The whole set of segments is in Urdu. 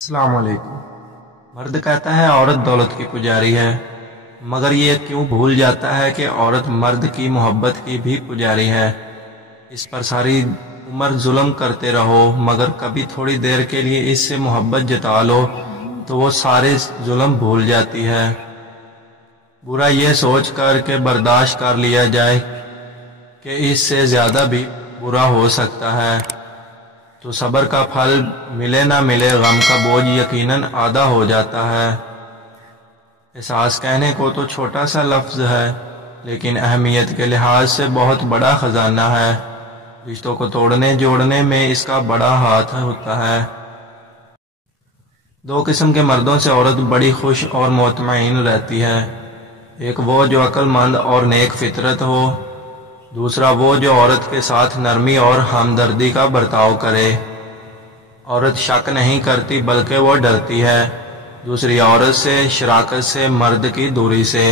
السلام علیکم۔ مرد کہتا ہے عورت دولت کی پجاری ہے، مگر یہ کیوں بھول جاتا ہے کہ عورت مرد کی محبت کی بھی پجاری ہے۔ اس پر ساری عمر ظلم کرتے رہو، مگر کبھی تھوڑی دیر کے لیے اس سے محبت جتا لو تو وہ سارے ظلم بھول جاتی ہے۔ برا یہ سوچ کر کہ برداشت کر لیا جائے کہ اس سے زیادہ بھی برا ہو سکتا ہے، تو صبر کا پھل ملے نہ ملے غم کا بوجھ یقیناً آدھا ہو جاتا ہے۔ احساس کہنے کو تو چھوٹا سا لفظ ہے، لیکن اہمیت کے لحاظ سے بہت بڑا خزانہ ہے۔ رشتوں کو توڑنے جوڑنے میں اس کا بڑا ہاتھ ہوتا ہے۔ دو قسم کے مردوں سے عورت بڑی خوش اور مطمئن رہتی ہے۔ ایک وہ جو عقل مند اور نیک فطرت ہو، دوسرا وہ جو عورت کے ساتھ نرمی اور ہمدردی کا برتاؤ کرے۔ عورت شک نہیں کرتی بلکہ وہ ڈرتی ہے، دوسری عورت سے، شراکت سے، مرد کی دوری سے۔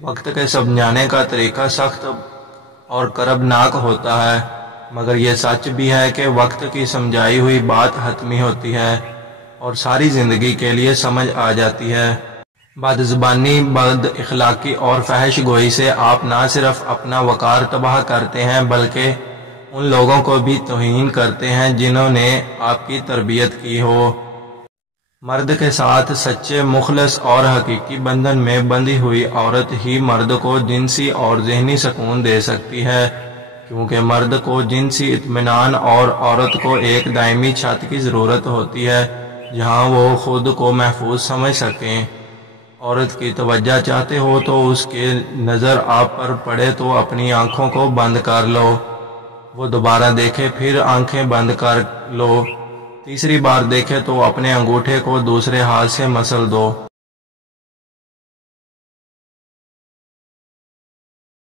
وقت کے سمجھانے کا طریقہ سخت اور کربناک ہوتا ہے، مگر یہ سچ بھی ہے کہ وقت کی سمجھائی ہوئی بات حتمی ہوتی ہے اور ساری زندگی کے لیے سمجھ آ جاتی ہے۔ بد زبانی، بد اخلاقی اور فحش گوئی سے آپ نہ صرف اپنا وقار تباہ کرتے ہیں بلکہ ان لوگوں کو بھی توہین کرتے ہیں جنہوں نے آپ کی تربیت کی ہو۔ مرد کے ساتھ سچے، مخلص اور حقیقی بندھن میں بندھی ہوئی عورت ہی مرد کو جنسی اور ذہنی سکون دے سکتی ہے، کیونکہ مرد کو جنسی اطمینان اور عورت کو ایک دائمی چھت کی ضرورت ہوتی ہے جہاں وہ خود کو محفوظ سمجھ سکیں۔ عورت کی توجہ چاہتے ہو تو اس کی نظر آپ پر پڑے تو اپنی آنکھوں کو بند کر لو، وہ دوبارہ دیکھے پھر آنکھیں بند کر لو، تیسری بار دیکھے تو اپنے انگوٹھے کو دوسرے ہاتھ سے مسل دو۔